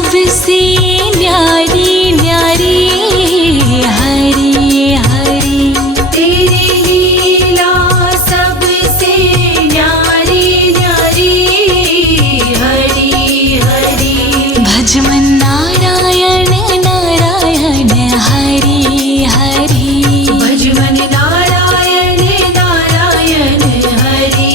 सबसे न्यारी न्यारी हरी हरी। तेरी लीला सबसे न्यारी न्यारी हरी हरी। भज मन नारायण नारायण हरी हरी। भज मन नारायण नारायण हरी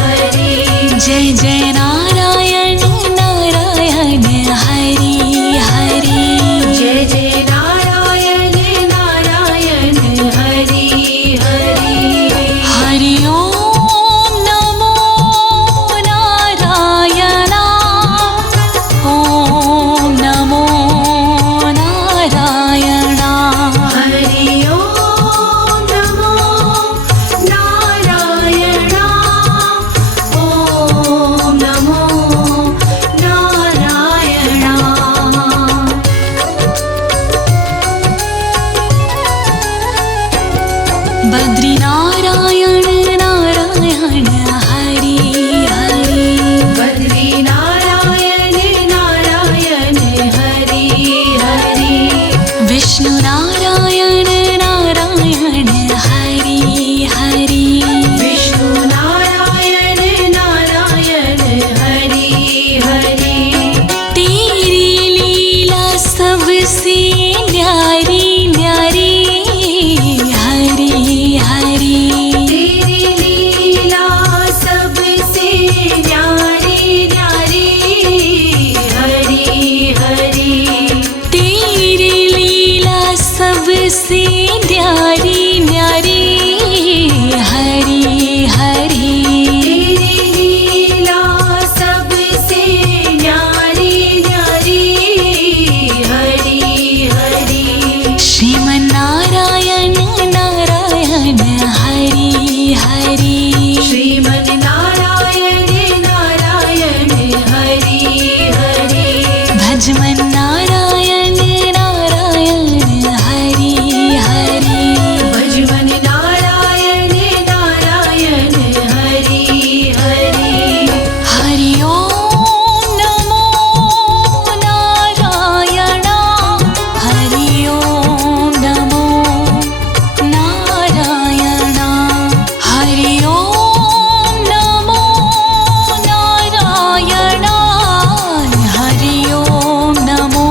हरी। जय जय नारायण नारायण हरी हरी। जय जय नारायण नारायण हरी हरी। हरि ओम नमो नारायण। ओम नमो नारायण। हरि ओम नमो नारायण। ओम नमो नारायण। बद्री नारायण नारायण हरि हरि। बद्री नारायण नारायण हरि हरि। विष्णु नारायण नारायण हरि हरि। विष्णु नारायण नारायण हरि हरि। तेरी लीला सबसे न्यारी न्यारी हरि हरि। तेरी लीला सबसे न्यारी न्यारी हरि हरि। तेरी लीला सबसे न्यारी न्यारी हरि हरि। तेरी लीला सबसे न्यारी न्यारी हरि हरि। श्रीमन नारायण नारायण हरि हरि। श्रीमन नारायण नारायण हरि हरि। भज मन नारायण नारायण हरि हरि। भज मन नारायण नारायण हरि हरि। हरि ओम नमो नारायण। हरि ओम नमो नारायण। हरि ओम नमो नारायण। हरि ओम नमो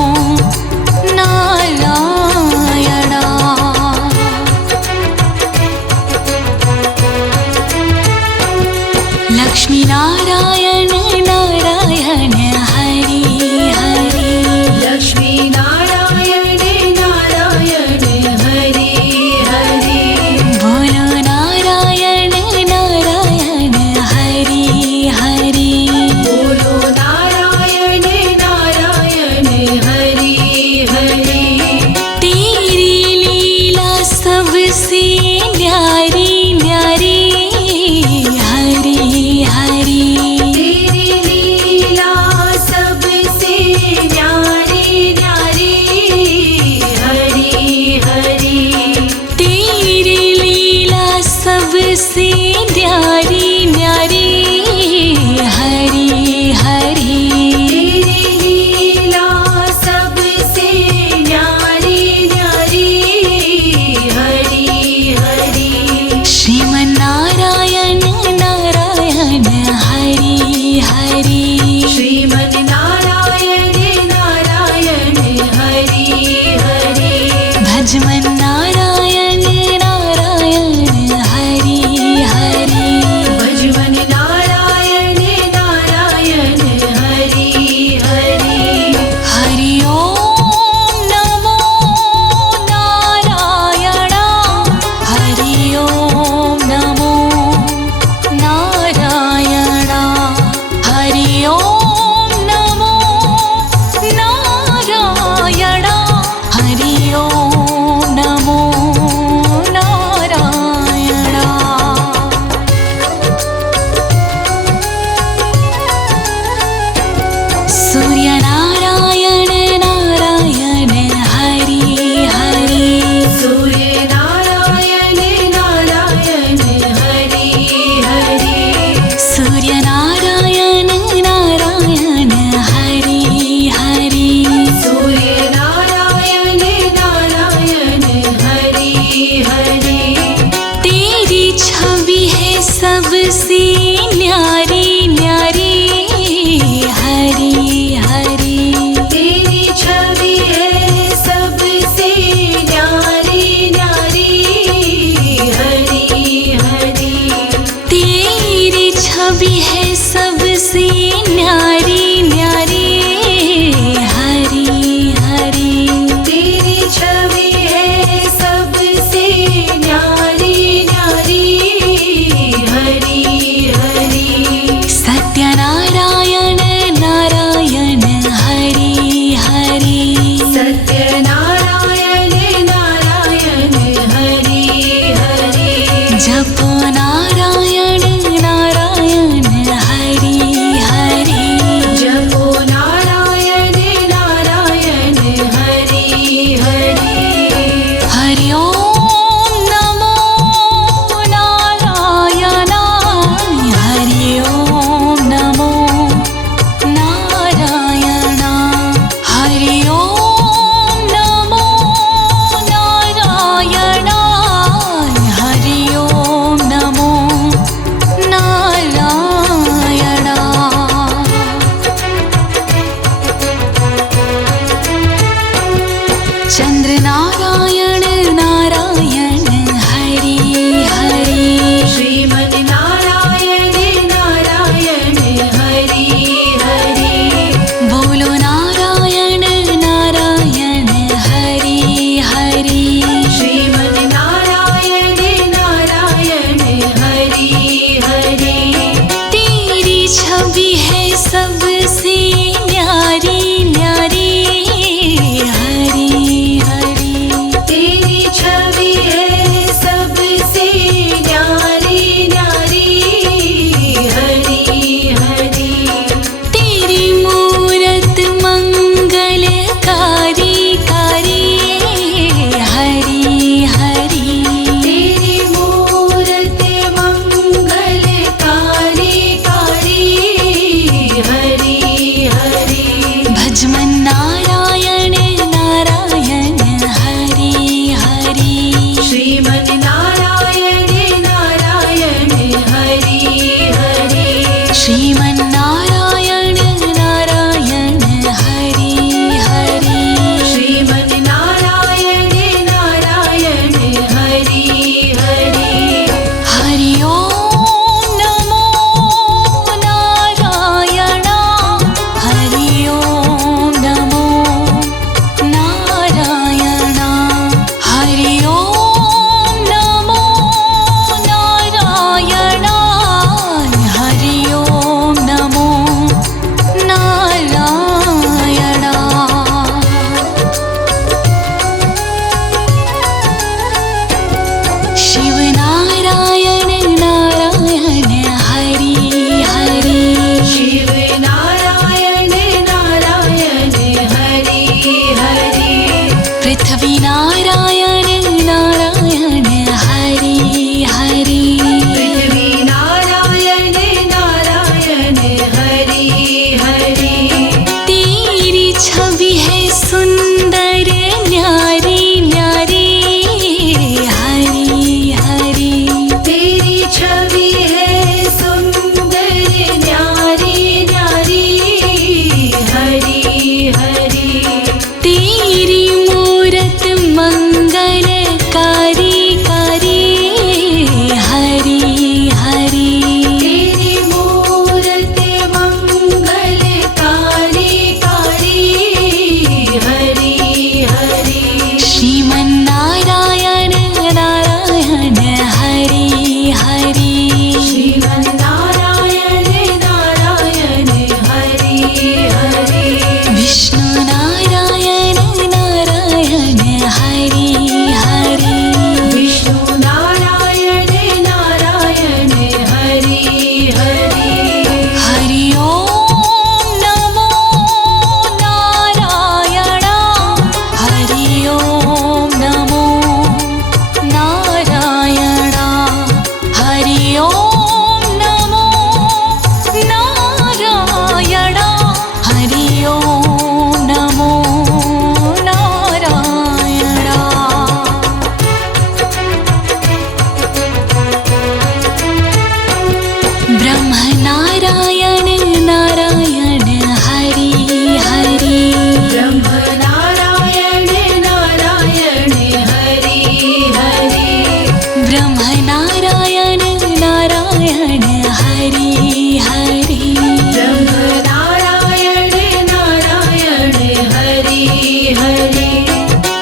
हरि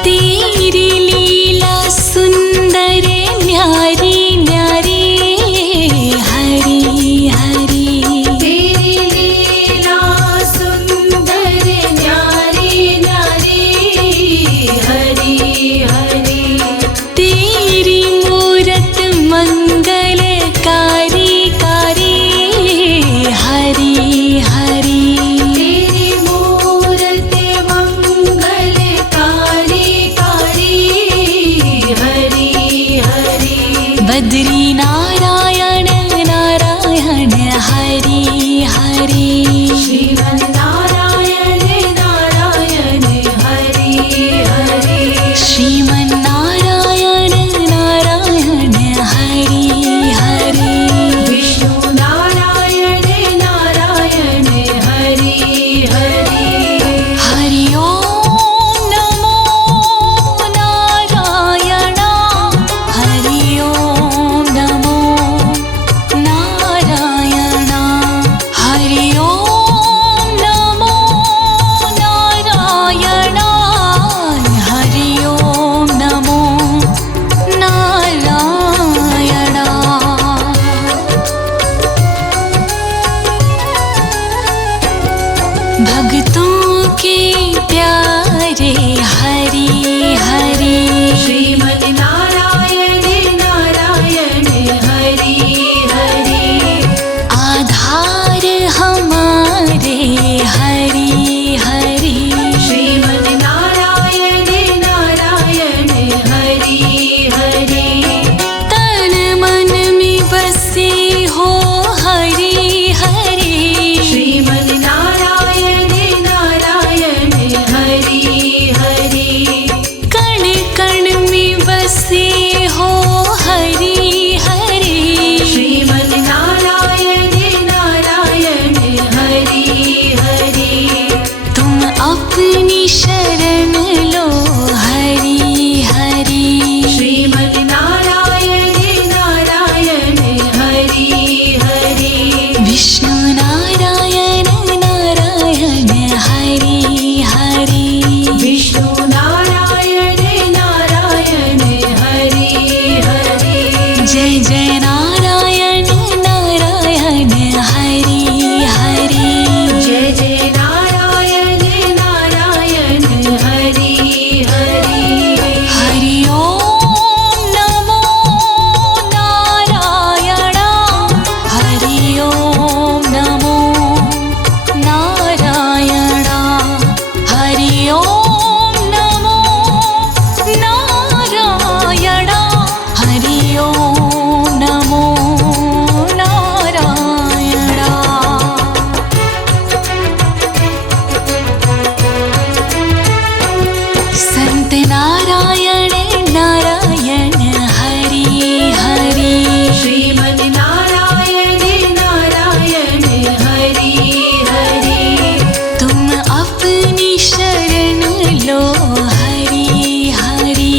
तेरी लीला सुंदर न्यारी न्यारी हरि हरि तेरी लीला सुंदर न्यारी न्यारी हरि हरि तेरी मूरत मंगलकारी कारी हरि हरि तेरी मूरत मंगलकारी कारी हरि हरि बद्री नारायण नारायण हरि हरि श्रीमन्नारायण नारायण हरि हरि श्रीमन्नारायण नारायण हरि हरि विष्णु नारायण नारायण हरि हरि हरि ओम नमो नारायण हरि ओम नमो नारायण हरि ओम नमो नारायण हरि ओम नमो नारायण भक्तों के प्यारे हरि हरि श्रीमन्नारायण नारायण हरि हरि आधार हमारे हरि हरि श्रीमन्नारायण नारायण हरि हरि तन मन में बसे हो हरि हरि श्रीमन्नारायण नारायण हरि हरि कण कण में बसे हो हरि हरि श्रीमन्नारायण नारायण हरि हरि तुम अपनी शरण लो हरि हरि श्रीमन्नारायण नारायण हरि हरि विष्णु नारायण नारायण हरि हरि विष्णु नारायण नारायण हरि हरि जय जय नारायण नारायण हरि हरि जय जय नारायण नारायण हरि हरि हरि ओम नमो नारायण हरि ओम नमो नारायण हरि ओम नमो नारायण हरि ओम नमो नारायण संत नारायण नारायण हरि हरि श्रीमन्नारायण नारायण हरि हरि तुम अपनी शरण लो हरि हरि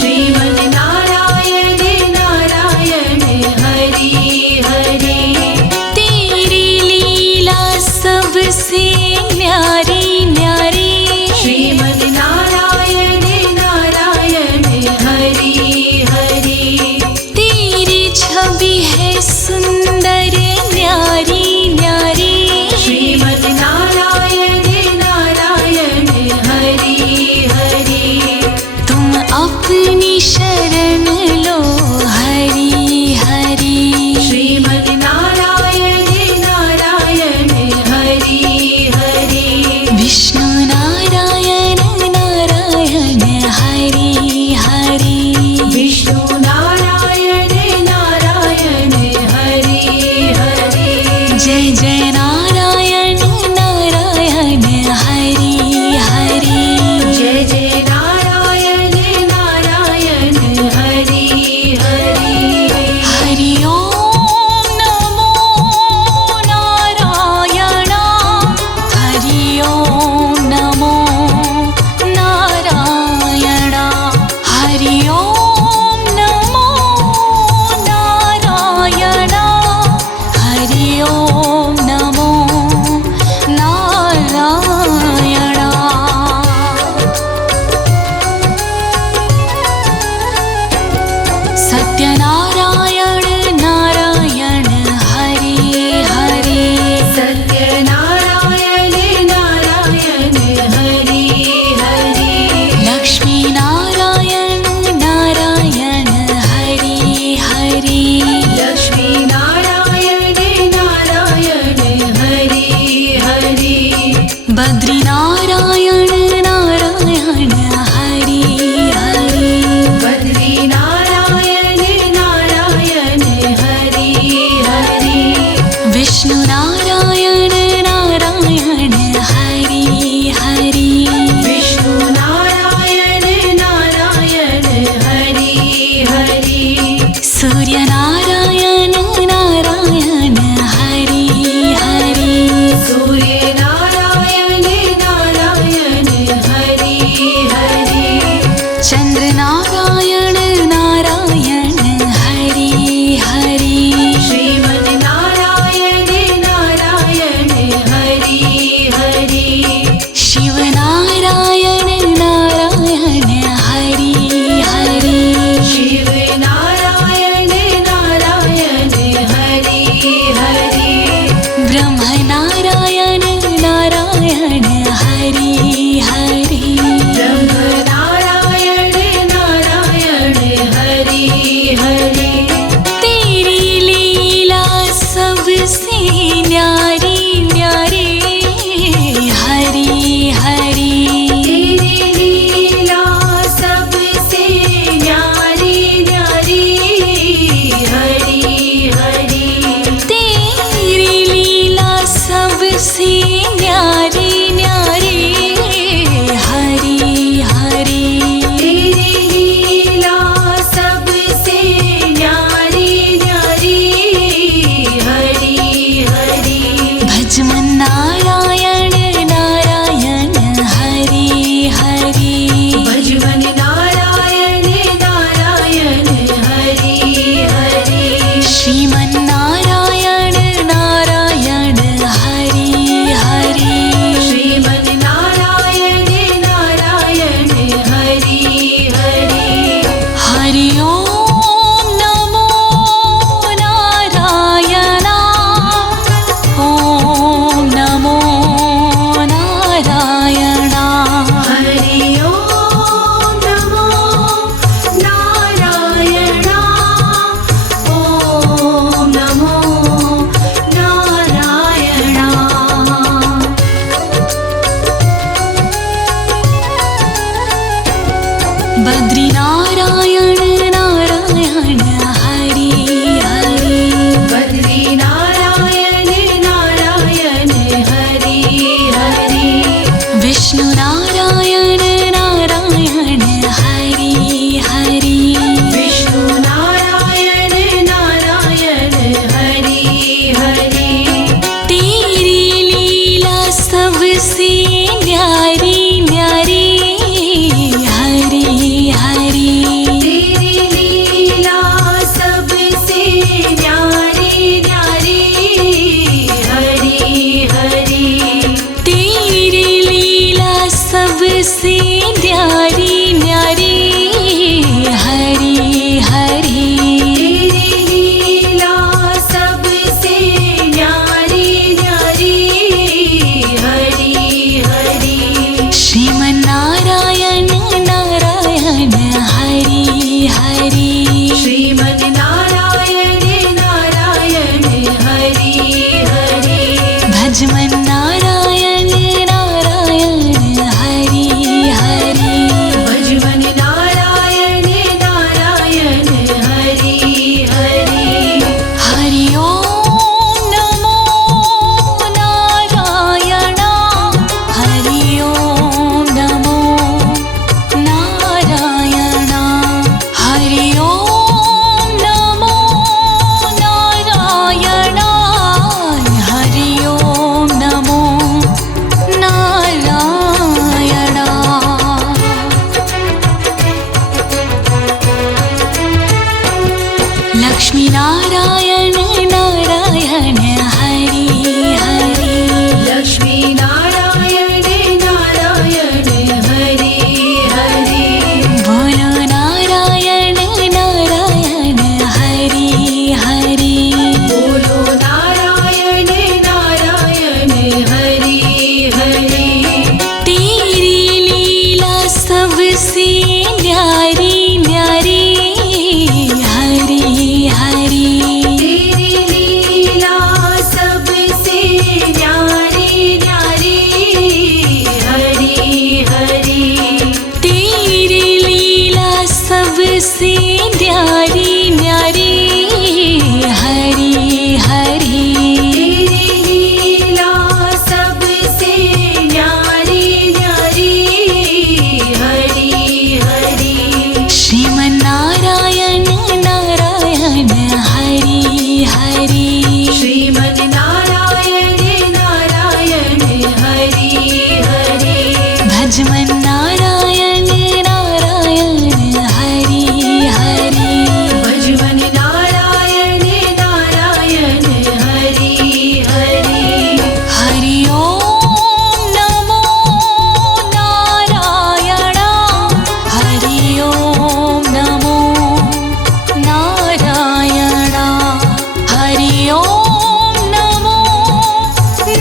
श्रीमन्नारायण नारायण हरि हरि तेरी लीला सबसे न्यारी न्यारी श्रीमन्नारायण नारायण हरि हरि तेरी छवि है सुंदर न्यारी न्यारी श्रीमन्नारायण नारायण हरि हरि तुम अपनी शरण लो हरि हरि श्रीमन्नारायण नारायण हरि हरि विष्णु नारायण नारायण हरि हरि विष्णु नारायण नारायण हरि हरि जय जय नारायण नारायण हरि हरि जय जय नारायण नारायण बद्री नारायण नारायण हरि हरि बद्री नारायण नारायण हरि हरि विष्णु नारायण नारायण हरि हरि विष्णु नारायण नारायण हरि हरि तेरी लीला सबसे न्यारी न्यारी हरि हरि तेरी लीला सबसे न्यारी न्यारी हरि हरि तेरी लीला सबसे न्यारी न्यारी हरि हरि तेरी लीला सबसे न्यारी न्यारी हरि हरि श्रीमन्नारायण नारायण हरि हरि श्रीमन् नारायण नारायण हरि हरि भजमन्नारायण नारायण हरि हरि भजमन् नारायण नारायण हरि हरि हरि ओम नमो नारायण हरि ओम नमो नारायण हरि ओम नमो नारायण हरि ओम नमो नारायण लक्ष्मी नारायण नारायण हरि हरि लक्ष्मी नारायण नारायण हरि हरि बोलो नारायण नारायण हरि हरि बोलो नारायण नारायण हरि हरि तेरी लीला सबसे न्यारी न्यारी हरि हरि तेरी लीला सबसे न्यारी न्यारी हरि हरि तेरी लीला सबसे न्यारी न्यारी हरि हरि तेरी लीला सबसे न्यारी न्यारी हरि हरि श्रीमन्नारायण नारायण हरि हरि श्रीमन् नारायण नारायण हरि हरि भजमन्नारायण नारायण हरि हरि भजमन् नारायण नारायण हरि हरि हरि ओम नमो नारायण हरि ओम नमो नारायण हरि ओम नमो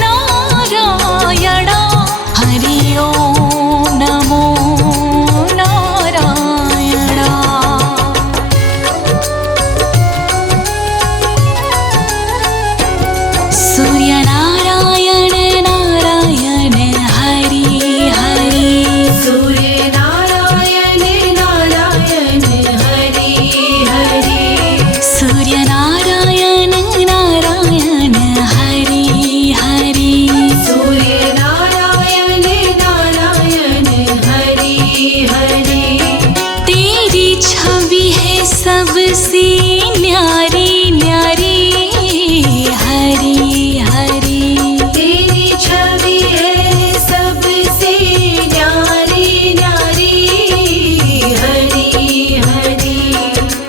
नारायण हरि ओम नमो नारायण सूर्य नारायण नारायण हरि हरि सूर्य नारायण नारायण हरि हरि सूर्य नारायण नारायण हरि हरि सूर्य नारायण नारायण हरि हरि तेरी छवि है सबसे न्यारी न्यारी हरि हरि तेरी छवि है सबसे न्यारी न्यारी हरि हरि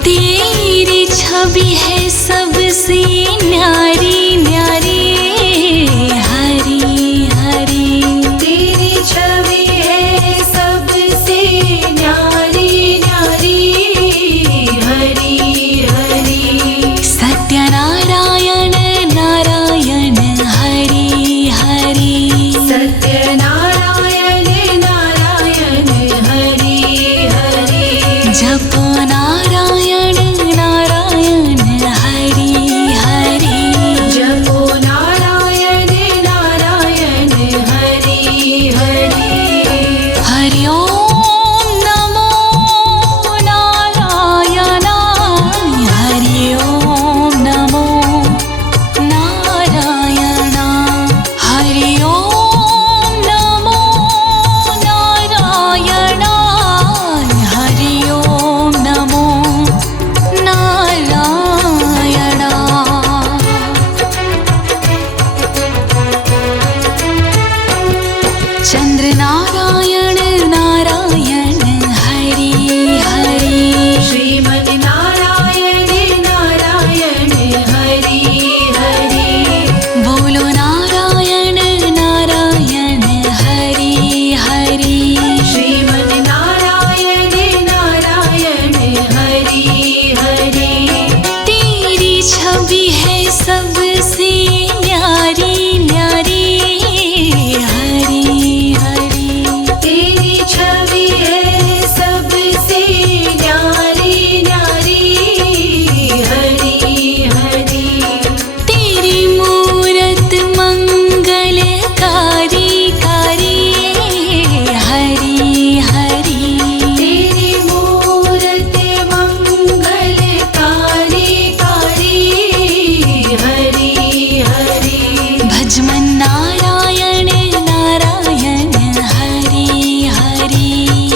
तेरी छवि है सबसे न्यारी न्यारी हरि हरि तेरी छवि है सबसे न्यारी न्यारी हरि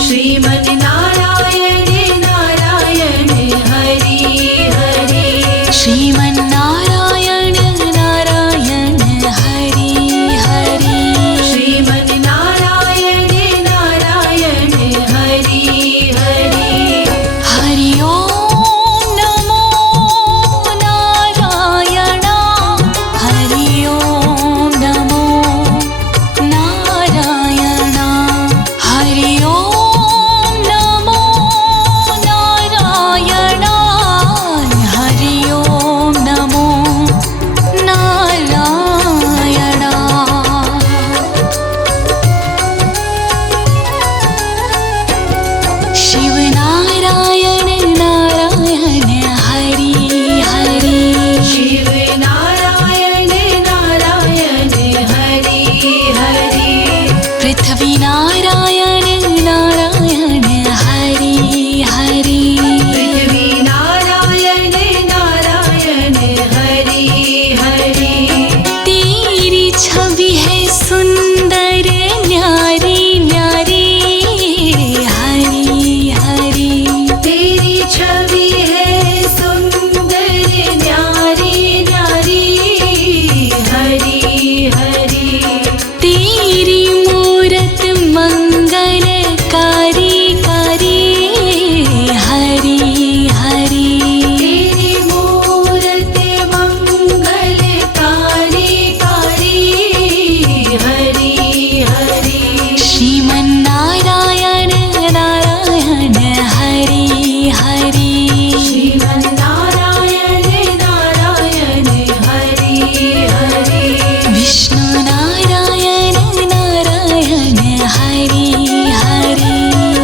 श्रीमन् नारायण नारायण हरि हरि श्रीमन्नारायण नारायण हरि हरि श्रीमन् नारायण नारायण हरि हरि हरि ओम नमो नारायण हरि ओम नमो नारायण हरि ओम नमो नारायण हरि ओम नमो नारायण शिव नारायण नारायण हरि हरि शिव नारायण नारायण हरि हरि पृथ्वी नारायण नारायण हरि हरि पृथ्वी नारायण नारायण हरि हरि तेरी छवि है सुंदर न्यारी न्यारी हरि हरि तेरी छवि है सुंदर न्यारी न्यारी हरि हरि तेरी मूरत मंगलकारी कारी हरि हरि तेरी मूरत मंगलकारी कारी हरि हरि श्रीमन्नारायण नारायण हरि हरि श्रीमन् नारायण नारायण हरि हरि विष्णु नारायण नारायण हरि हरि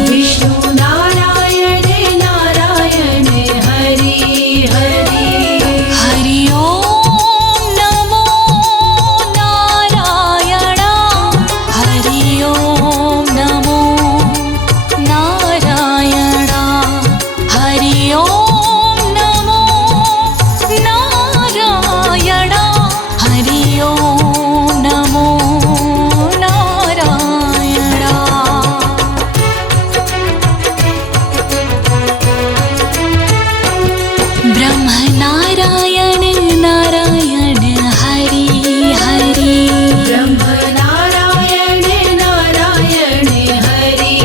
विष्णु नारायण नारायण हरि हरि हरि ओम नमो नारायण हरि ओम नमो नारायण हरि ओम नमो नारायण हरि ओम नमो नारायण ब्रह्म नारायण नारायण हरि हरि ब्रह्म नारायण नारायण हरि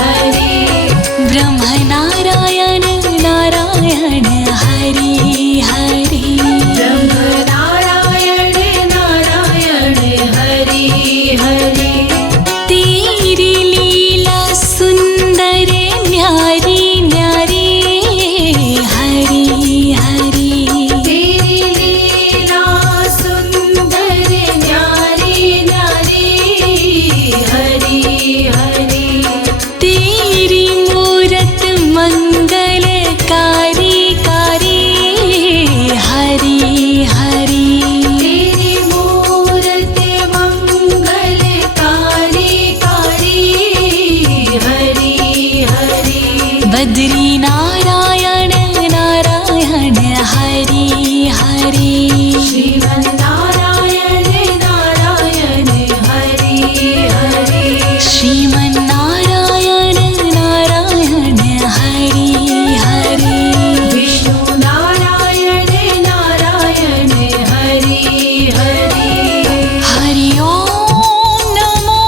हरि ब्रह्म नारायण नारायण हरि हरि ब्रह्म नारायण नारायण हरि हरि तेरी लीला सुंदर न्यारी न्यारी हरि हरि तेरी लीला सुंदर न्यारी न्यारी हरि हरि तेरी मूरत मंगलकारी कारी हरि हरि तेरी मूरत मंगलकारी कारी हरि हरि बद्री नारायण नारायण हरि हरि श्रीमन् नारायण नारायण हरि हरि श्रीमन्नारायण नारायण हरि हरि विष्णु नारायण नारायण हरि हरि हरि ओम नमो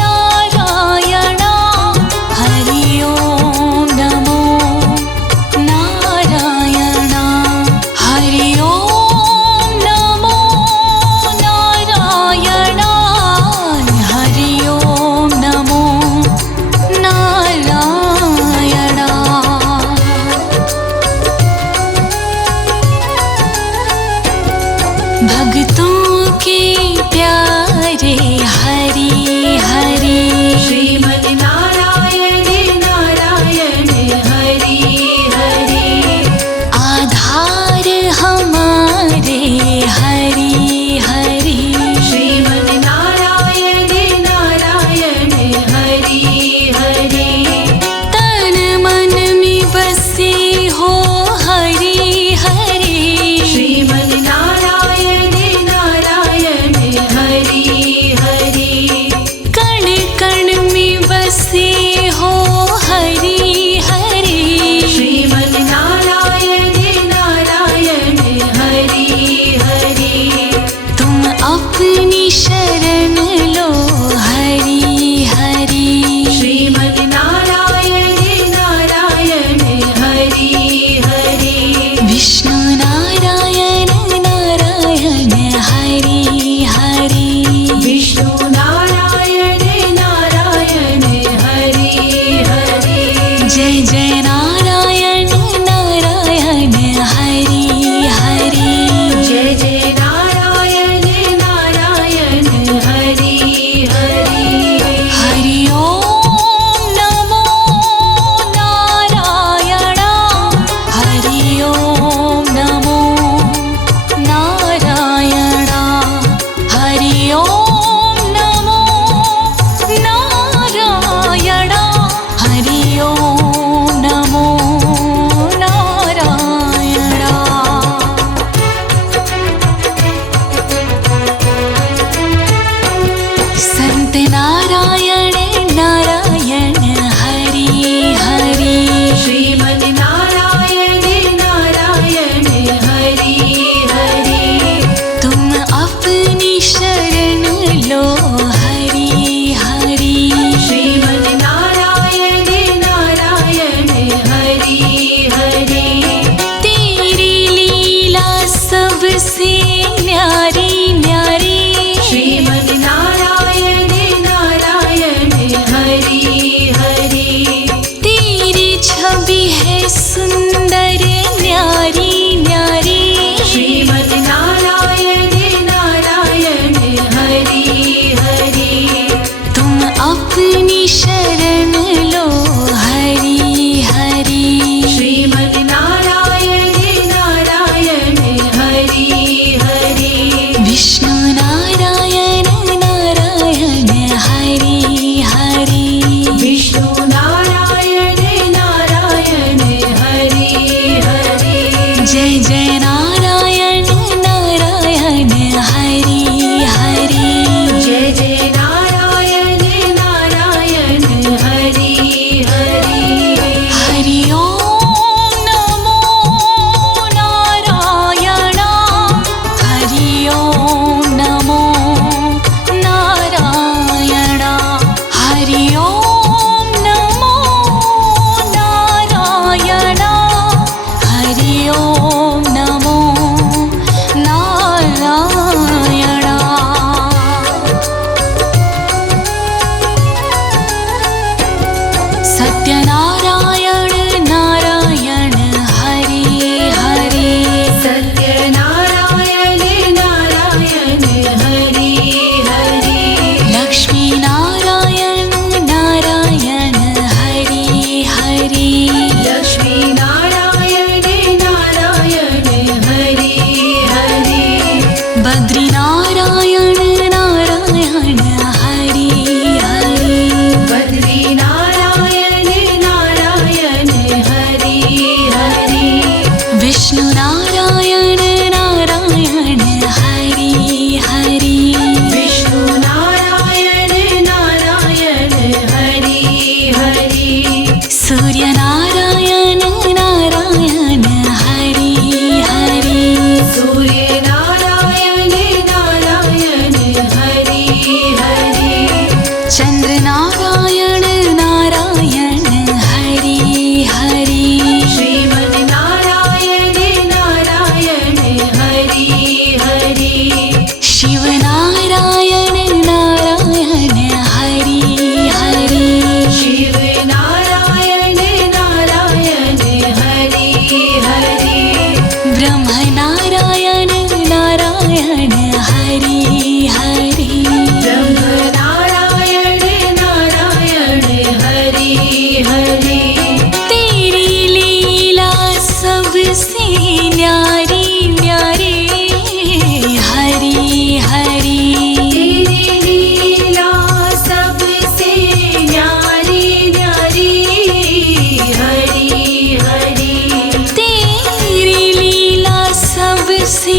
नारायण हरि ओम नमो नारायण हरि ओम सबसे न्यारी न्यारी श्रीमद् नारायण नारायण हरि हरि तेरी छवि है सुंदर न्यारी न्यारी श्रीमद् नारायण नारायण हरि हरि तुम अपनी शरण लो हरि हरि श्रीमद् नारायण नारायण हरि हरि विष्णु नारायण नारायण हरि हरि विष्णु नारायण नारायण हरि हरि जय जय नारायण नारायण हरि हरि जय जय नारायण नारायण हरि हरि हरि ओम नमो नारायण हरि ओम नमो नारायण हरि ओम नमो नारायण हरि ओम नमो नारायण सत्यनारायण नारायण हरि हरि सत्यनारायण नारायण हरि हरि लक्ष्मी नारायण नारायण हरि हरि लक्ष्मी नारायण नारायण हरि हरि बद्री नारायण नारायण हरि हरि बद्री नारायण नारायण हरि हरि विष्णु नारायण नारायण हरि हरि विष्णु नारायण नारायण हरि हरि सूर्य नारायण नारायण हरि हरि सूर्य नारायण नारायण हरि हरि चंद्र नारायण नारायण हरि हरि श्रीमद् नारायण नारायण हरि हरि शिव नारायण नारायण हरि हरि शिव नारायण नारायण हरि हरि ब्रह्म नारायण नारायण हरि हरि ब्रह्म नारायण नारायण हरि हरि तेरी लीला सबसे न्यारी न्यारी हरि हरि तेरी लीला सबसे न्यारी न्यारी हरि हरि तेरी लीला सबसे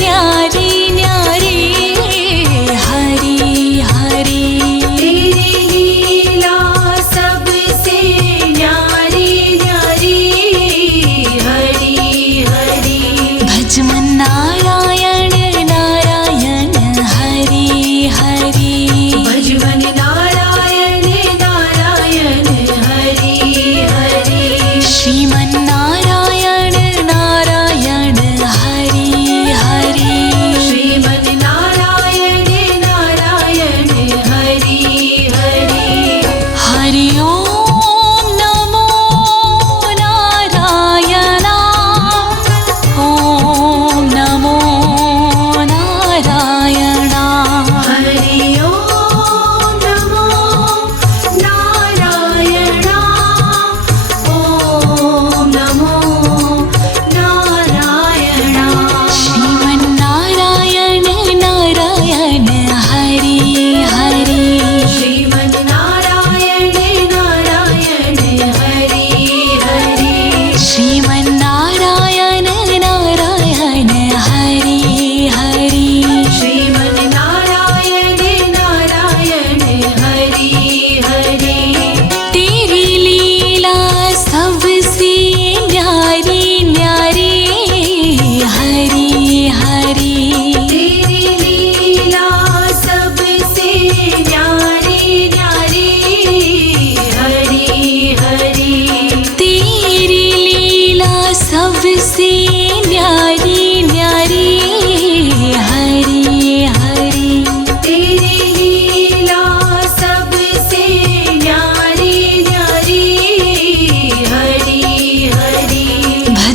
न्यारी न्यारी हरि हरि तेरी लीला सबसे न्यारी न्यारी हरि हरि भजमन नारायण नारायण हरि हरि भजवन नारायण नारायण हरि हरि श्रीमन नारायण नारायण हरि हरि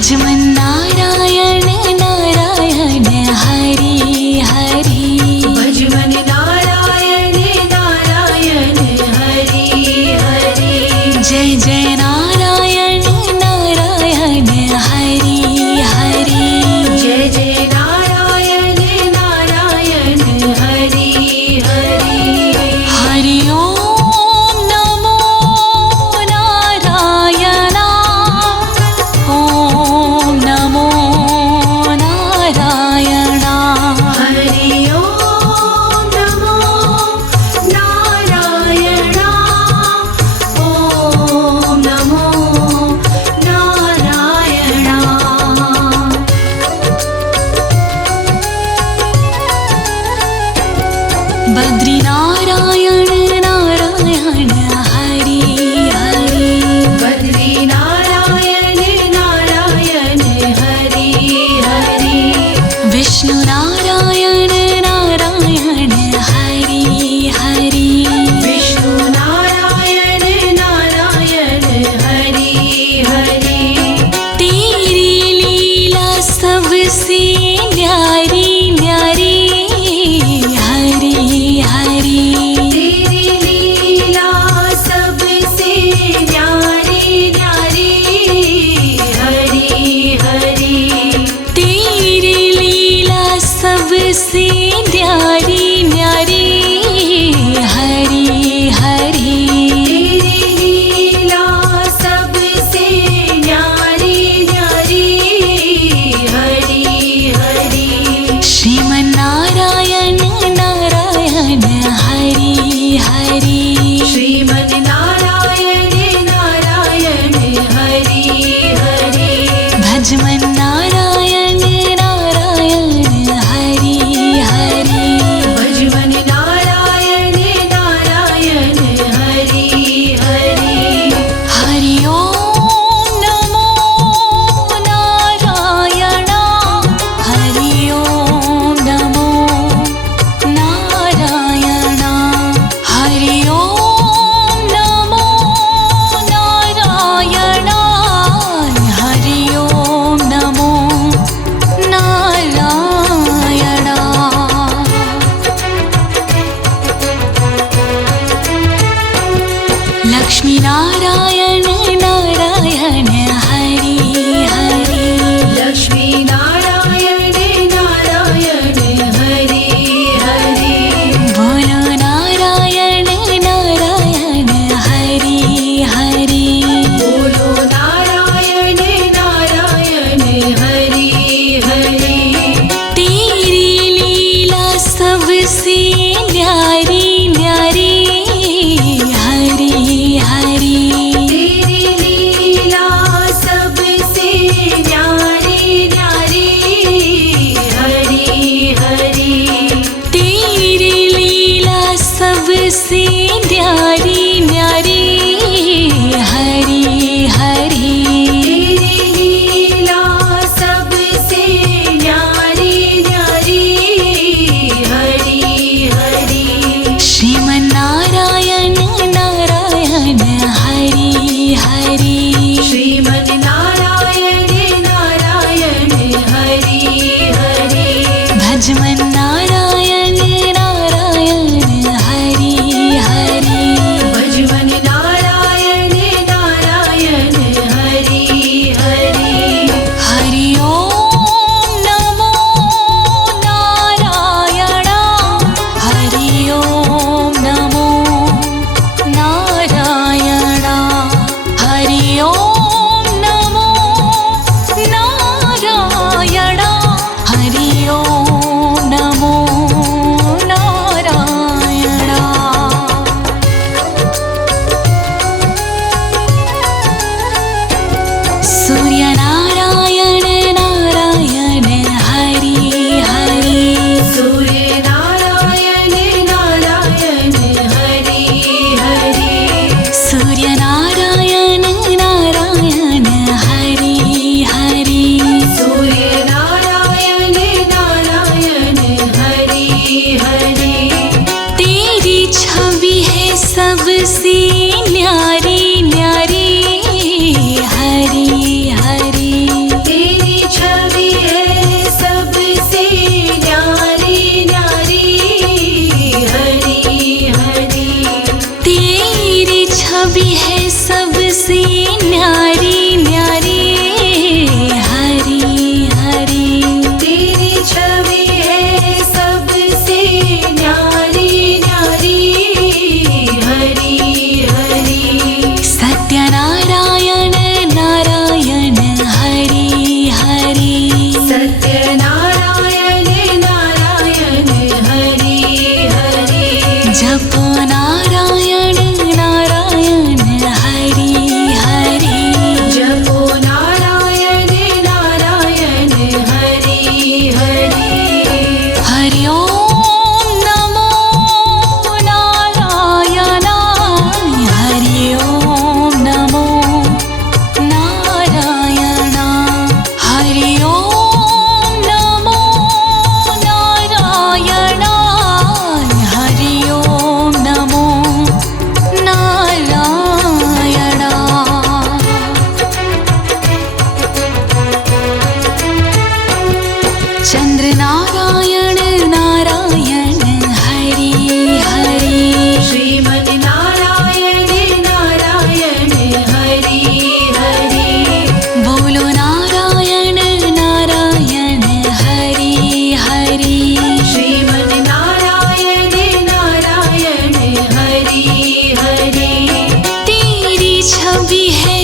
भजमन नारायण नारायण हरि हरि भजमन नारायण नारायण हरि हरि जय जय नारायण नारायण हरि हरि जय जय नारायण नारायण हरि हरि हरि ओम नमो नारायण ओम नमो नारायण हरि ओम नमो नारायण ओम नमो नारायण बद्री नारायण नारायण हरि हरि बद्री नारायण नारायण हरि हरि विष्णु नारायण नारायण हरि हरि विष्णु नारायण नारायण हरि हरि तेरी लीला सबसे न्यारी न्यारी हरि हरि तेरी लीला सबसे न्यारी न्यारी हरि हरि तेरी लीला सबसे न्यारी न्यारी हरि हरि तेरी लीला सबसे न्यारी न्यारी हरि हरि श्रीमन नारायण नारायण हरि हरि श्रीमन नारायण नारायण हरि हरि भजमन नारायण नारायण हरि हरि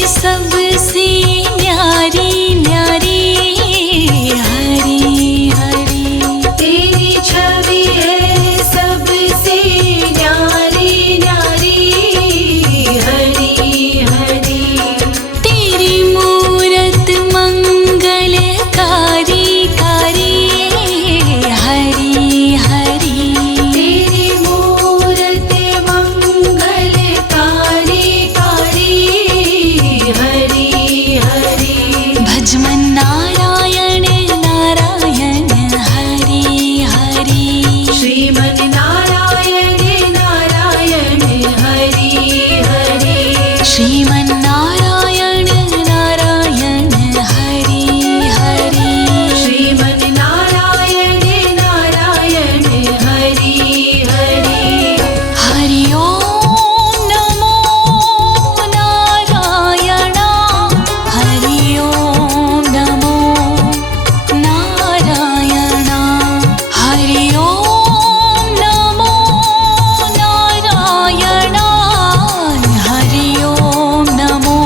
सबसे न्यारी न्यारी हरी हरी। तेरी छवि है सबसे न्यारी न्यारी हरी हरी। तेरी मूरत मंगलकारी कारी हरी हरी। तेरी मूरत मंगलकारी कारी हरी हरी। भजमन नारायण नारायण हरी हरी। श्रीमन नारायण नारायण हरि हरि। श्रीमन नारायण नारायण हरी हरी। श्रीमन नारायण नारायण हरि हरि। हरि ओम नमो नारायण। हरि ओम नमो नारायण। हरि ओम नमो नारायण। हरि ओम नमो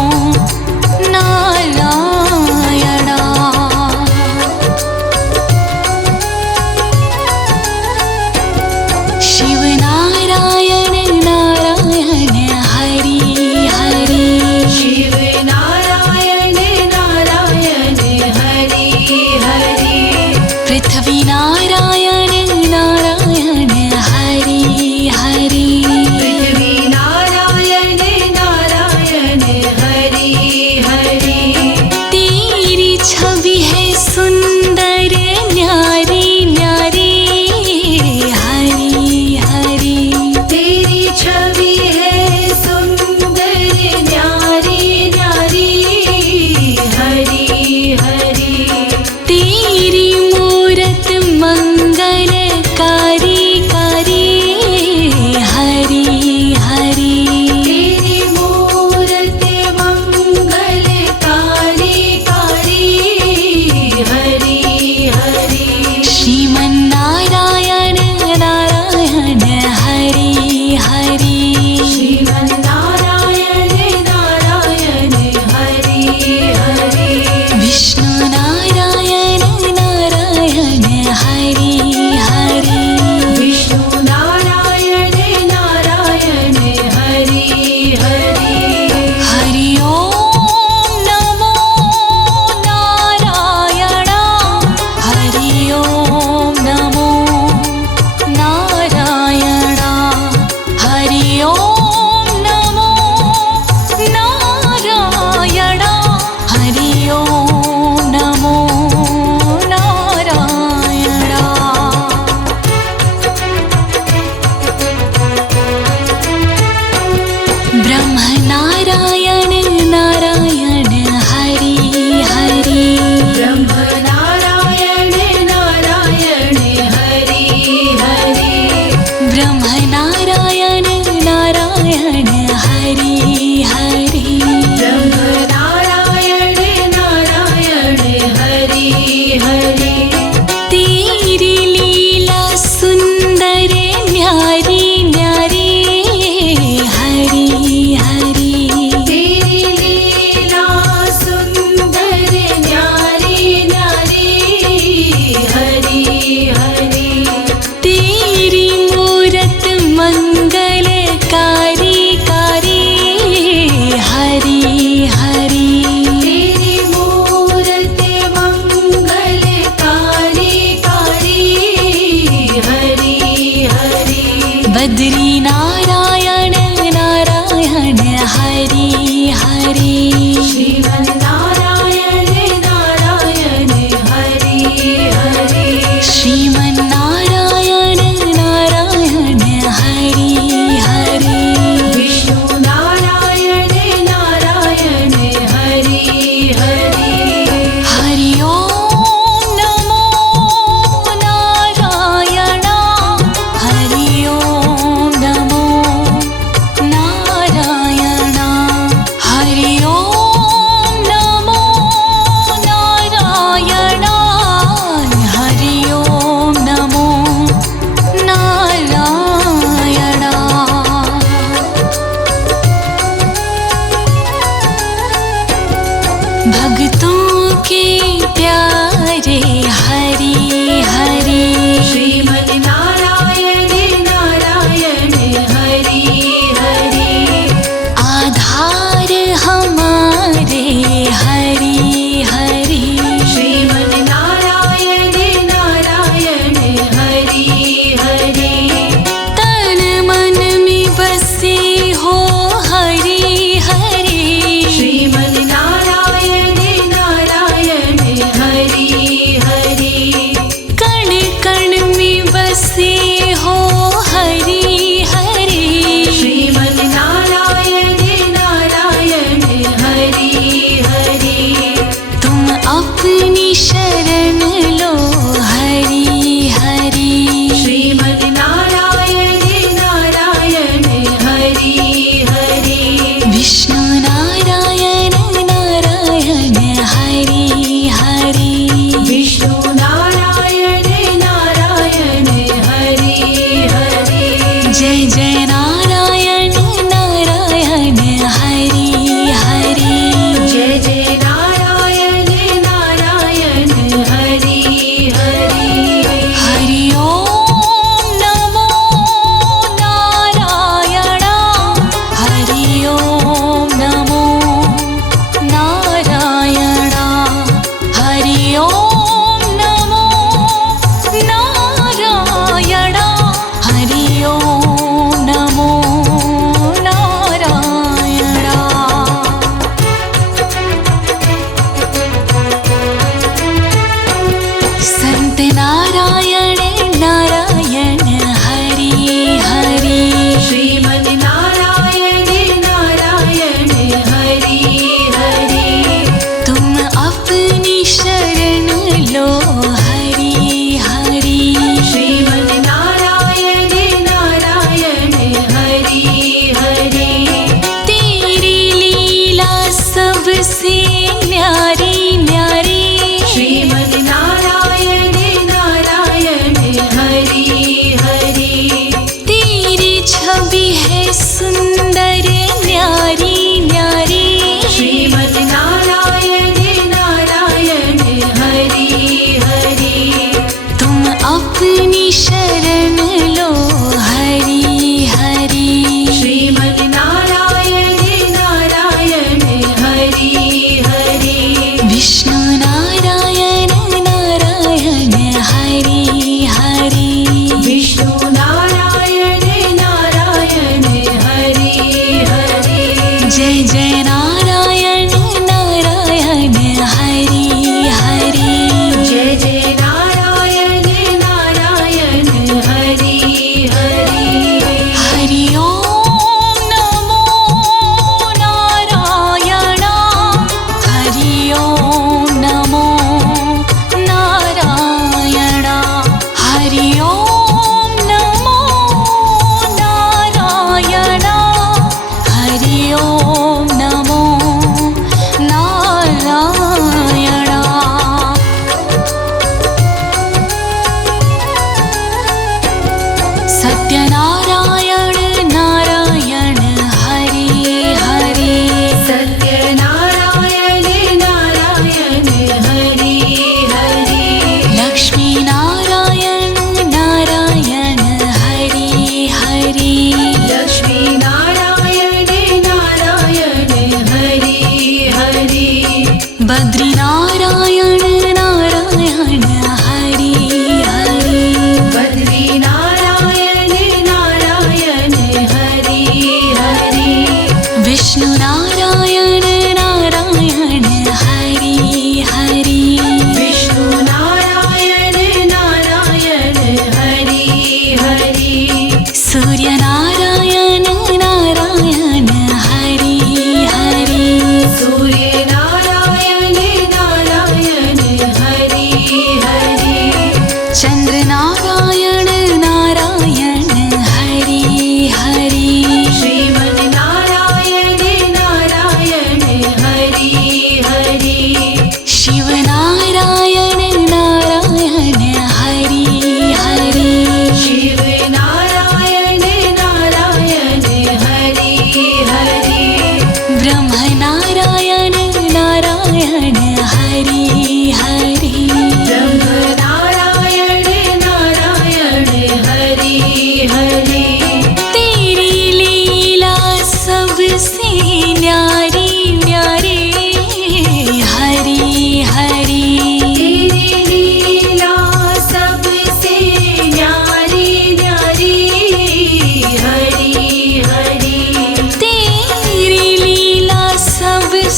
भक्तों के प्यारे हरि हरि श्रीमन नारायण नारायण हरि हरि आधार हमारे हरि हरि श्रीमन नारायण नारायण हरि हरि तन मन में बसे हो हरि हरि श्रीमन नारायण नारायण हरि हरि कण कण में बसे हो हरि हरि श्रीमन नारायण नारायण हरि हरि तुम अपनी शरण लो हरि हरि श्रीमन नारायण नारायण हरि हरि विष्णु नारायण नारायण हरि हरि विष्णु नारायण नारायण हरि हरि जय जय नारायण नारायण हरि हरि जय जय नारायण नारायण हरि हरि हरि ओम नमो नारायण हरि ओम नमो नारायण हरि ओम नमो नारायण हरि ओम नमो नारायण संत नारायण नारायण हरि हरि श्रीमन नारायण नारायण हरि हरि तुम अपनी शरण लो हरि हरि श्रीमन नारायण नारायण हरि हरि तेरी लीला सबसे न्यारी न्यारी श्रीमन नारायण नारायण हरि हरि तेरी छवि है सुंदर न्यारी न्यारी श्रीमन नारायण नारायण हरि हरि तुम अपनी शरण लो हरि हरि श्रीमन नारायण नारायण हरि हरि विष्णु नारायण नारायण हरि हरि विष्णु नारायण नारायण हरि हरि जय जय नारायण नारायण हरि हरि जय जय नारायण नारायण हरि हरि हरि ओम नमो नारायण हरि ओम नमो नारायण हरि ओम नमो नारायण हरि ओम नमो नारायण सत्यनारायण नारायण हरि हरि सत्यनारायण नारायण हरि हरि लक्ष्मी नारायण नारायण हरि हरि लक्ष्मी नारायण नारायण हरि हरि बद्री नारायण नारायण हरि हरि बद्री नारायण नारायण हरि हरि विष्णु नारायण नारायण हरि हरि विष्णु नारायण नारायण हरि हरि सूर्य नारायण नारायण हरि हरि सूर्य नारायण नारायण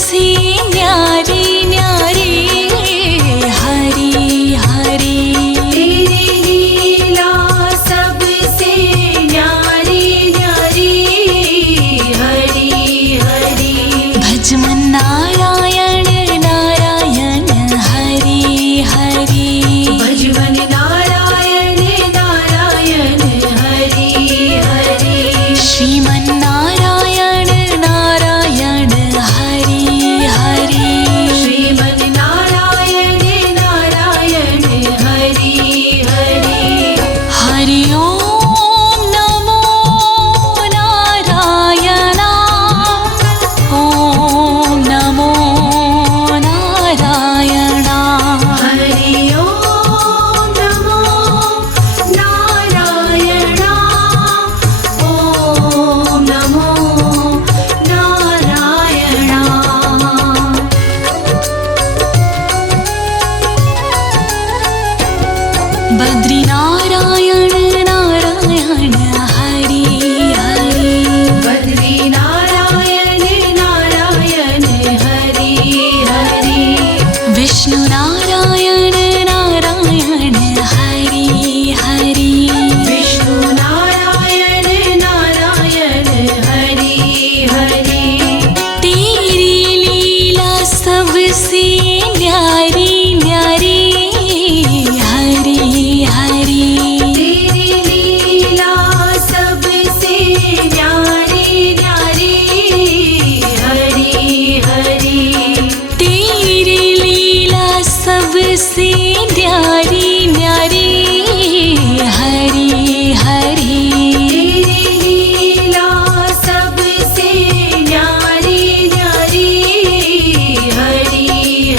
सबसे न्यारी न्यारी हरि हरि तेरी लीला सबसे न्यारी न्यारी हरि हरि भजमन नारायण नारायण हरि हरि भजमन नारायण नारायण हरि हरि श्रीमन नारायण नारायण हरि हरि श्रीमन नारायण नारायण हरि हरि हरि ओम नमो नारायण ओम नमो नारायण हरि ओम नमो नारायण ओम नमो नारायण बद्री नारायण नारायण हरि हरि बद्री नारायण नारायण हरि हरि विष्णु नारायण नारायण हरि हरि विष्णु नारायण नारायण हरि हरि तेरी लीला सबसे न्यारी न्यारी हरि हरि तेरी लीला सबसे न्यारी न्यारी हरि हरि तेरी लीला सबसे न्यारी न्यारी हरि हरि तेरी लीला सबसे न्यारी न्यारी हरि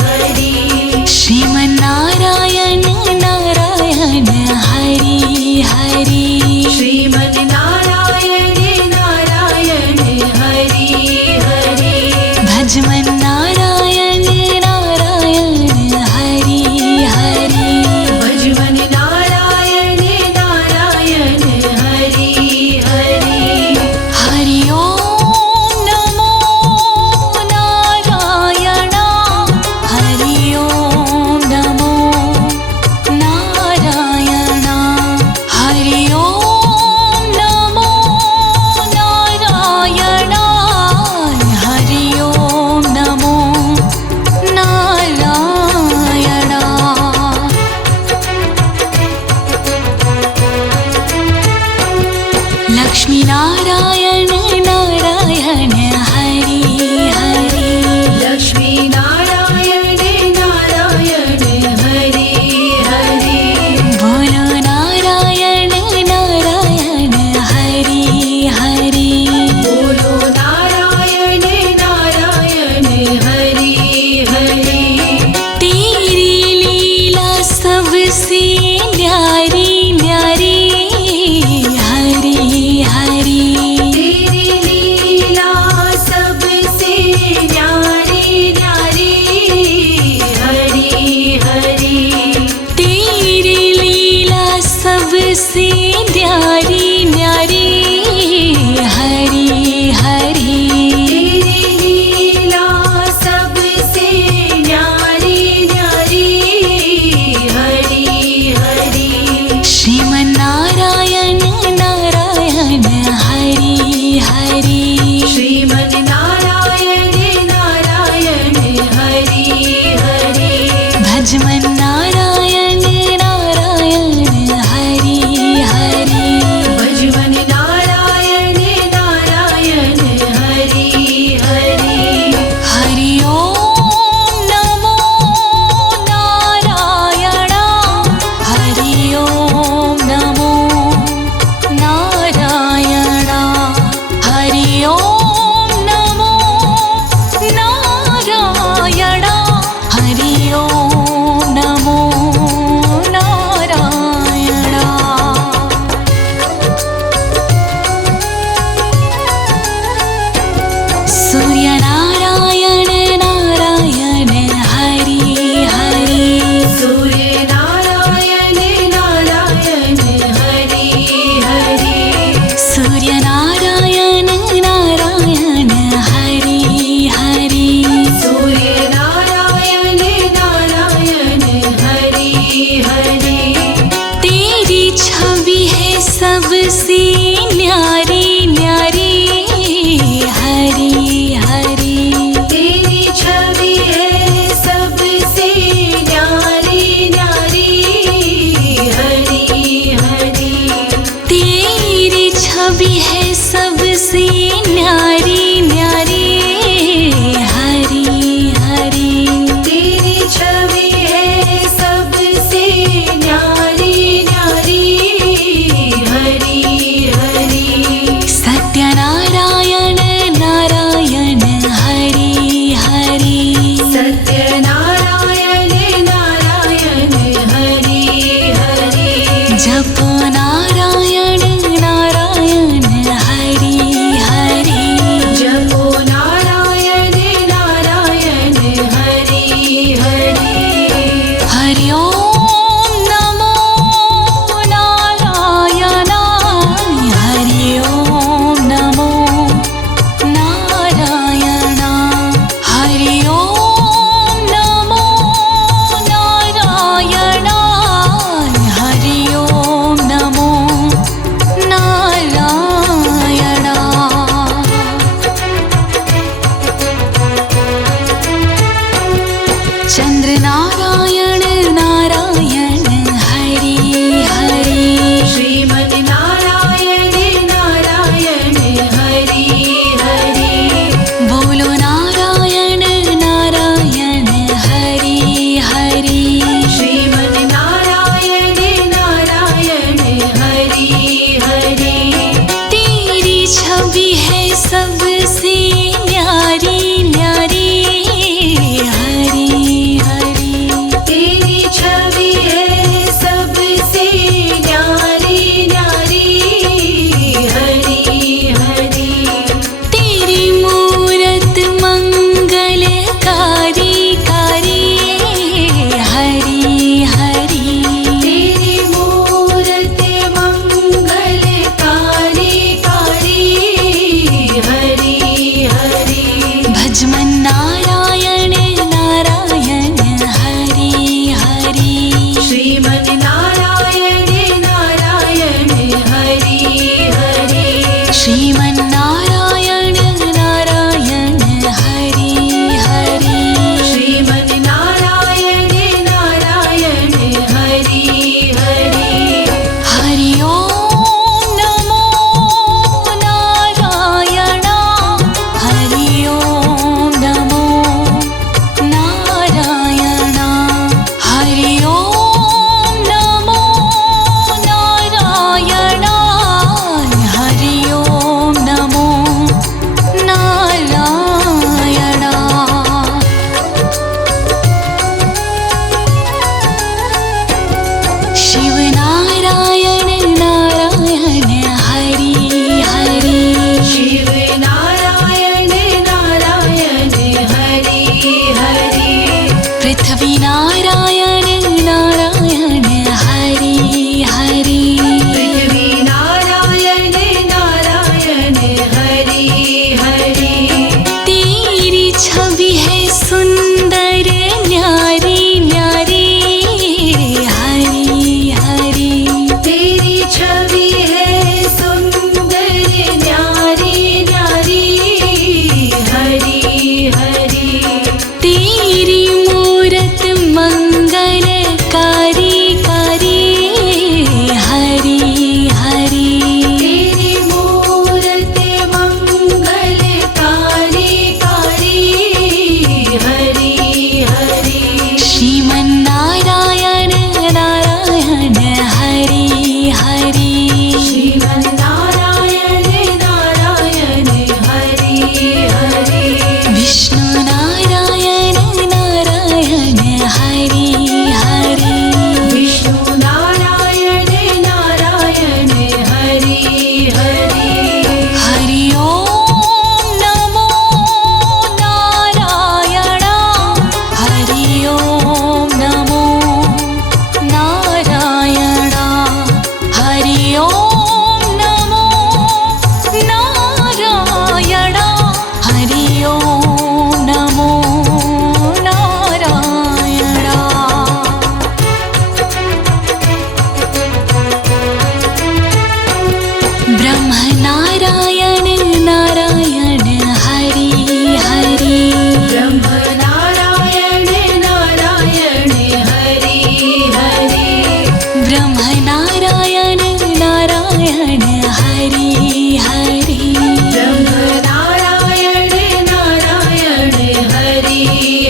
हरि श्रीमन नारायण नारायण हरि हरि श्रीमन नारायण नारायण हरि हरि भजमन नारायण नारायण हरि हरि भजमन नारायण नारायण हरि हरि हरि ओम नमो नारायण हरि ओम नमो नारायण हरि ओम नमो नारायण हरि ओम नमो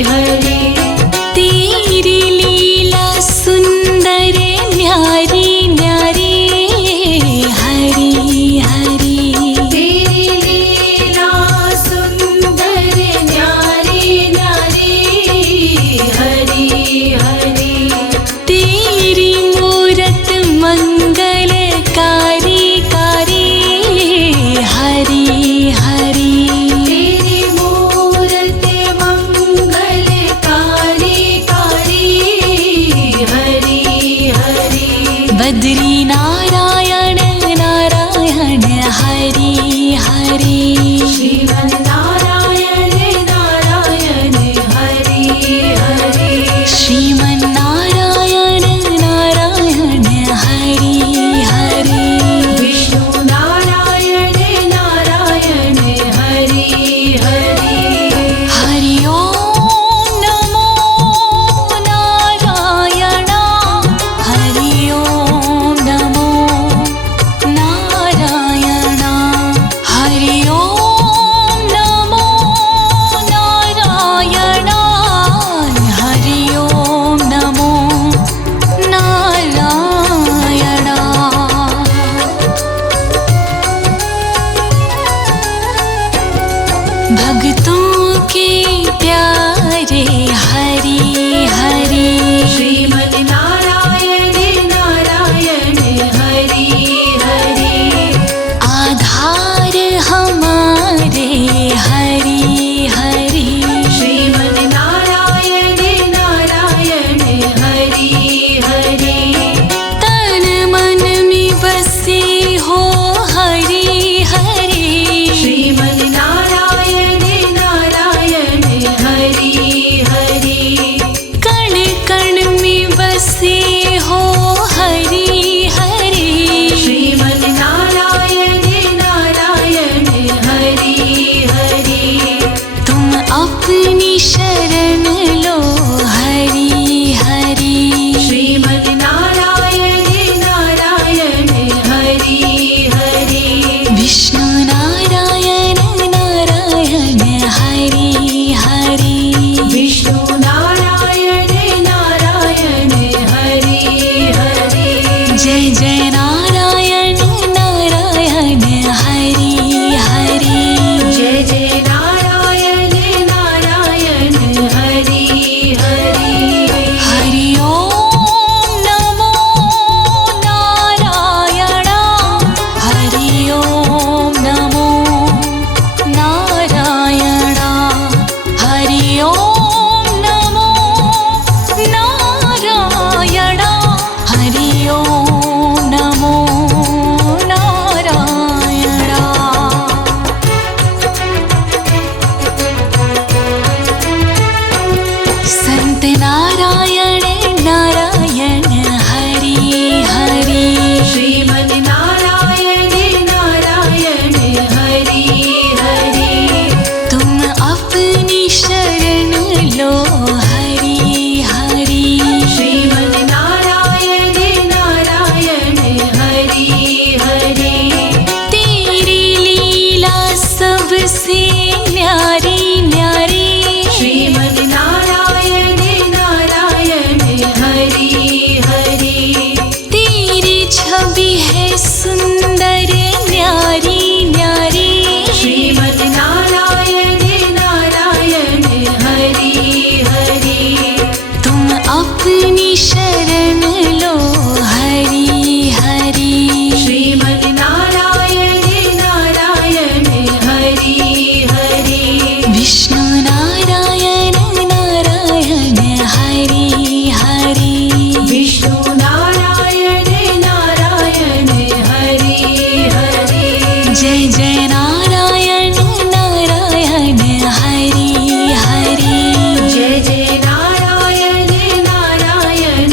हरि तेरी लीला सुंदर न्यारी न्यारी हरि हरि तेरी लीला सुंदर न्यारी न्यारी हरि हरि तेरी मूरत मंगलकारी कारी हरि हरि तेरी मूरत मंगलकारी कारी हरि हरि बद्री नारायण नारायण हरि हरि श्रीमन नारायण नारायण हरि हरि श्रीमन नारायण नारायण हरि हरि विष्णु नारायण नारायण हरि हरि हरि ओम नमो नारायण हरि ओम नमो नारायण हरि ओम नमो नारायण हरि ओम नमो नारायण भक्तों के प्यारे हरि हरि श्रीमन नारायण नारायण हरि हरि आधार हमारे हरि हरि श्रीमन नारायण नारायण हरि हरि तन मन में बसे हो हरि हरि श्रीमन नारायण नारायण हरि हरि कण कण में बसे हो हरि हरि श्रीमन नारायण नारायण हरि हरि तुम अपनी शरण लो हरि हरि श्रीमन नारायण नारायण हरि हरि विष्णु नारायण नारायण हरि हरि विष्णु नारायण नारायण हरि हरि जय जय नारायण नारायण हरि हरि जय जय नारायण नारायण हरि हरि हरि ओम नमो नारायण हरि ओम नमो नारायण हरि ओम नमो नारायण हरि ओम नमो नारायण संत नारायण नारायण हरि हरि श्रीमन नारायण नारायण हरि हरि तुम अपनी शरण लो हरि हरि श्रीमन नारायण नारायण हरि हरि तेरी लीला सबसे न्यारी न्यारी श्रीमन नारायण नारायण हरि हरि तेरी छवि है सुंदर न्यारी न्यारी श्रीमन नारायण नारायण हरि हरि तुम अपनी शरण लो हरि हरि श्रीमन नारायण नारायण हरि हरि विष्णु नारायण नारायण हरि हरि विष्णु नारायण नारायण हरि हरि जय जय नारायण नारायण हरि हरि जय जय नारायण नारायण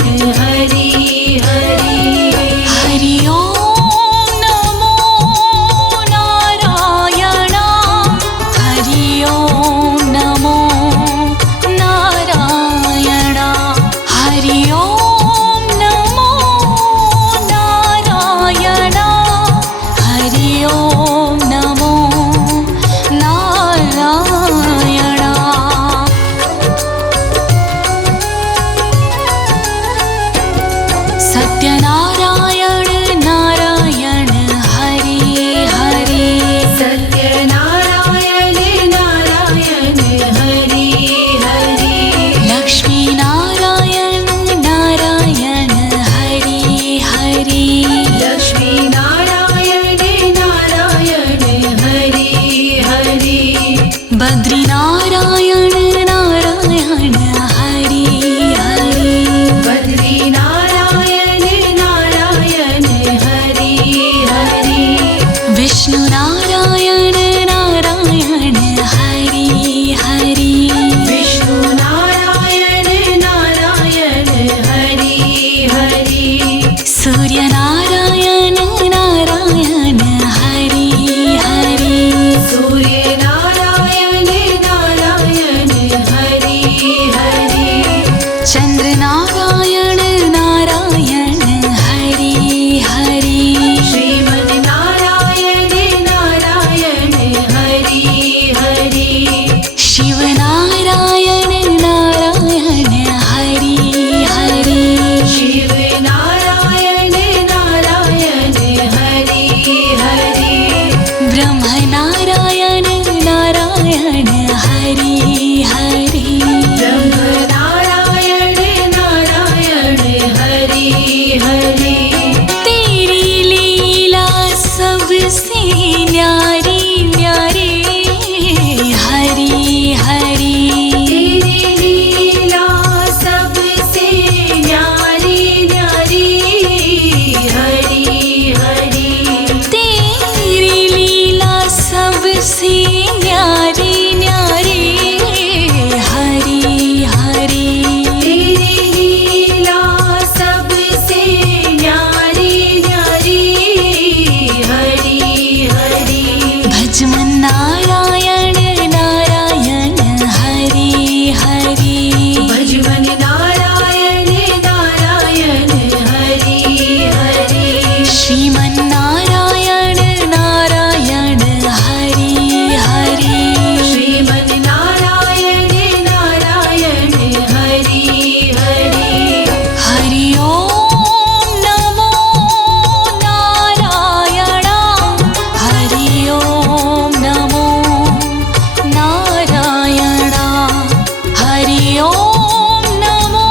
हरि ओम नमो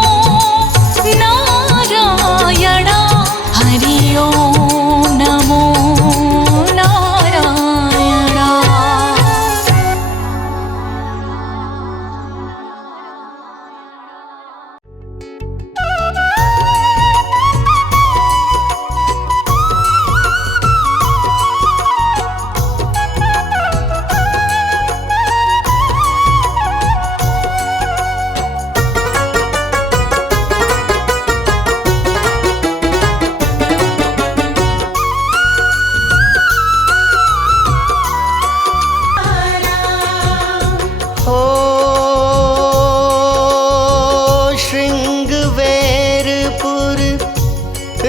नारायण हरि ओम नमो नारायण। हो श्रृंगवेरपुर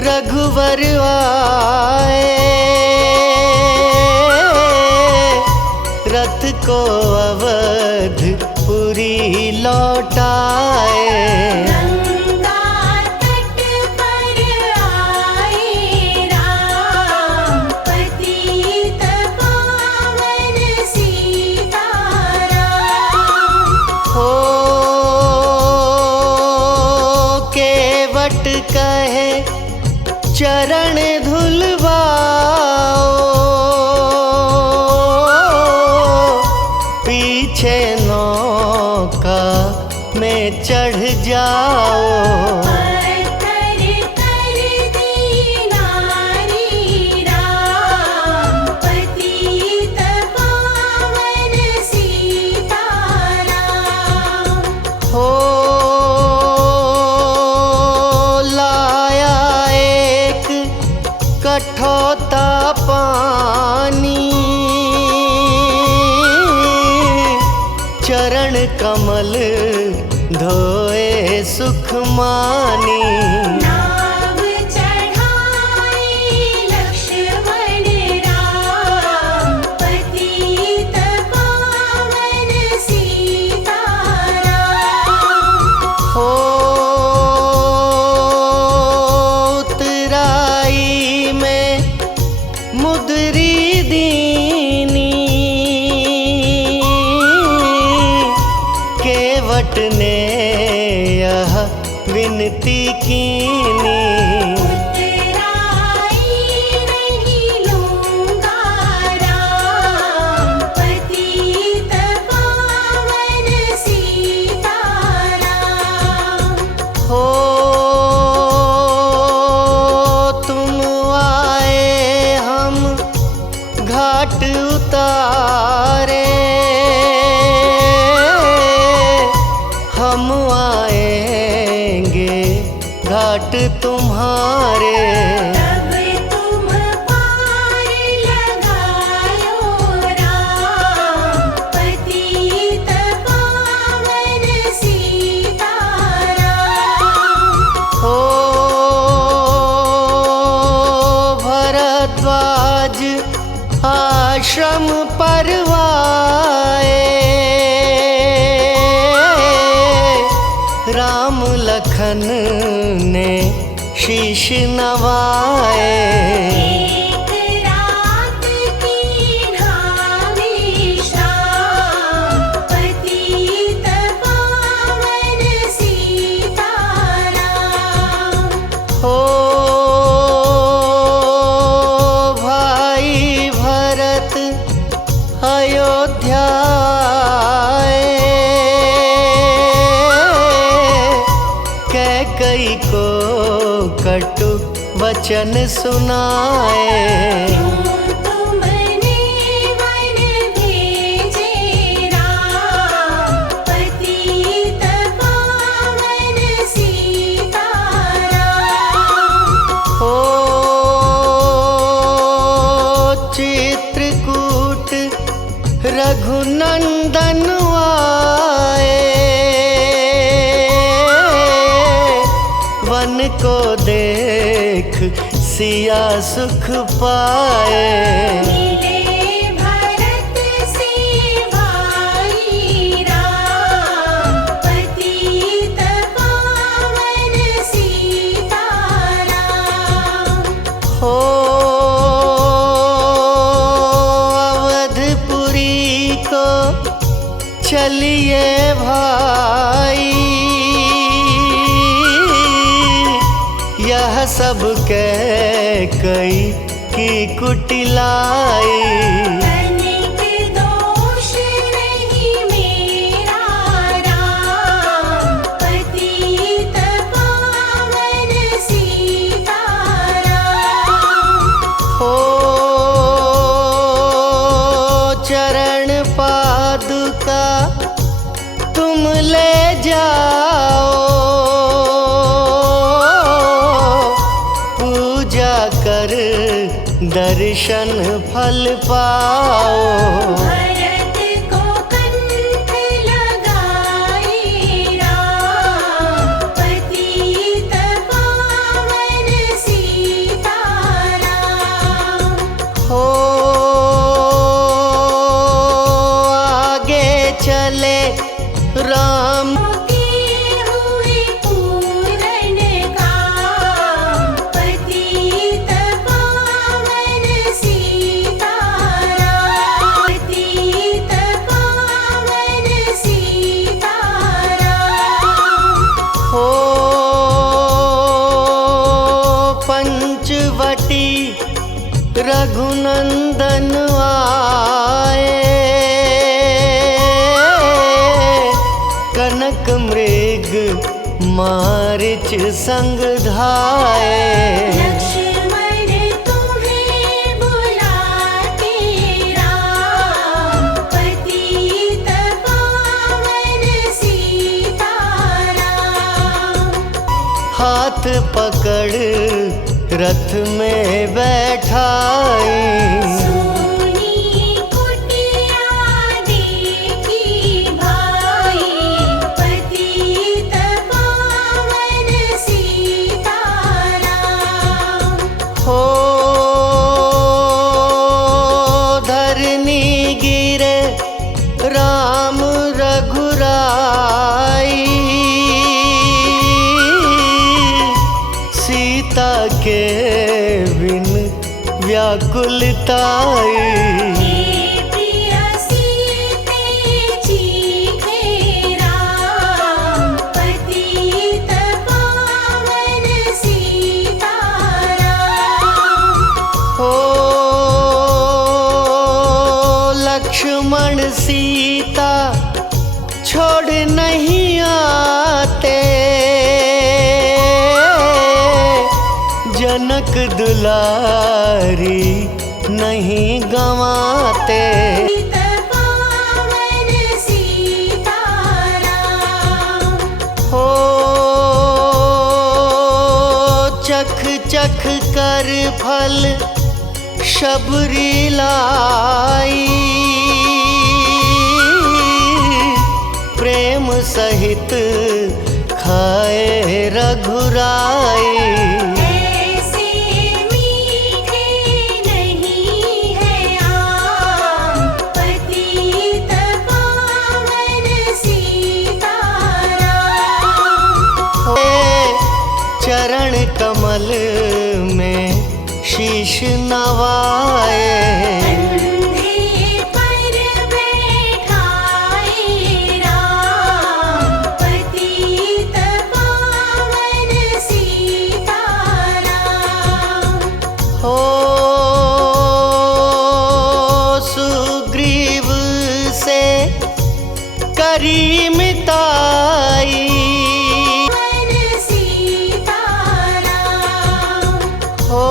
रघुवर आए, रथ को अवधपुरी लौटाए। गंगा तट पर आए राम, पतित पावन सीताराम। हो केवट कहे चरण धुलवाओ, पीछे नौका में चढ़ जाओ। कर कर दीनारी राम, पतित पावन सीताराम। हो लाया एक कठौता पानी, चरण कमल धोए सुख मानी। नाव चढ़ाए लक्ष्मण राम, पतित पावन सीताराम। हो उतराई में मुदरी दीनी, केवट ने यह विनती कीनी। उतराई नहीं लूँगा राम, पतित पावन सीताराम। हो तुम आए हम घाट उतारे, हम आएंगे घाट तुम्हारे। तब तुम पार लगायो राम, पतित पावन सीताराम। हो भरद्वाज आश्रम परवाए, राम लखन ने शीश नवाए। एक रात की विश्राम, पतित पावन सीताराम। हो भाई भरत अयोध्या आए, कैकई को कटु वचन सुनाए। तुमने वन भेजे राम, पतित पावन सीताराम। हो चित्रकूट रघुनंदन आए, वन को देख सिया सुख पाए। मिले भरत से भाई राम, पतित पावन सीताराम। हो अवधपुरी को चलिए भाई, सब कह कई की कुटिलाई। तनिक दोष नहीं मेरा राम, पतित पावन सीताराम। हो चरण पादुका तुम ले जाओ, पूजा कर दर्शन फल पाओ। भरत को कंठ लगाए राम, पतित पावन सीताराम। हो आगे चले राम, के हुए पूरन काम, पतित पावन सीताराम। पतित पावन सीताराम। हो पंचवटी रघुनंदन आए, कनक मृग मारिच संग धाए। लक्ष्मण तुम्हें बुलाते राम, पतित पावन सीताराम। हाथ पकड़ रथ में बैठाई, सोनी कुटिया देखी भाई, पतित पावन सीताराम। हो धरनी गिरे राम रघुराई, सीता के बिन व्याकुलताई। हे प्रिय सीते चीखे राम, पतित पावन सीताराम। हो लक्ष्मण सीता छोड़ नहीं आते, जनक दुलारी नहीं गंवाते। पतित पावन सीताराम। हो चख चख कर फल शबरी लाई, प्रेम सहित खाए रघुराई। ऐसे मीठे नहीं है आम, पतित पावन सीताराम। चरण कमल में शीश नवाए, कंधे पर बैठाए राम, पतित पावन सीताराम। हो सुग्रीव से करी मिताई, पावन सीताराम। हो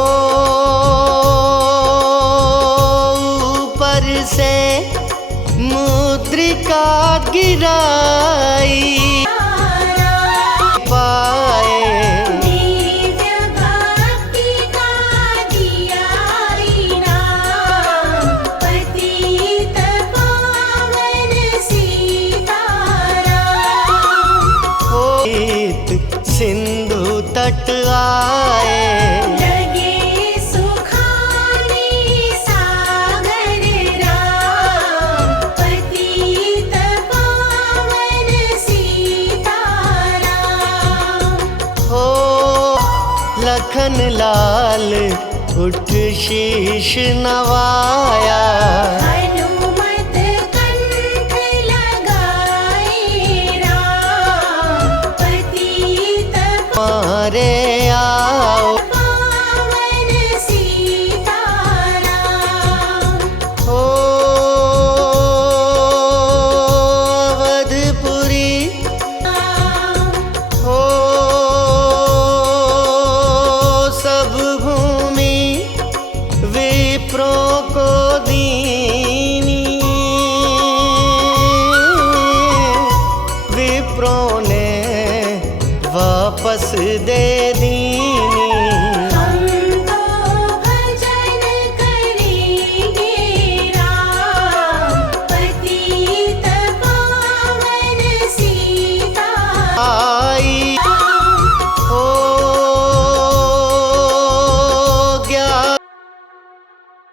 ऊपर से मुद्रिका गिराई, पाए दिव्य भक्ति का दिया इनाम, पतित पावन सीताराम। हो सिंधु तट आए, लगे सुखाने सागर राम, पतित पावन सीताराम। हो लखन लाल उठ शीश नवाया, हनुमत कंठ लगाए राम, पतित मारे आओ पावन हंस दे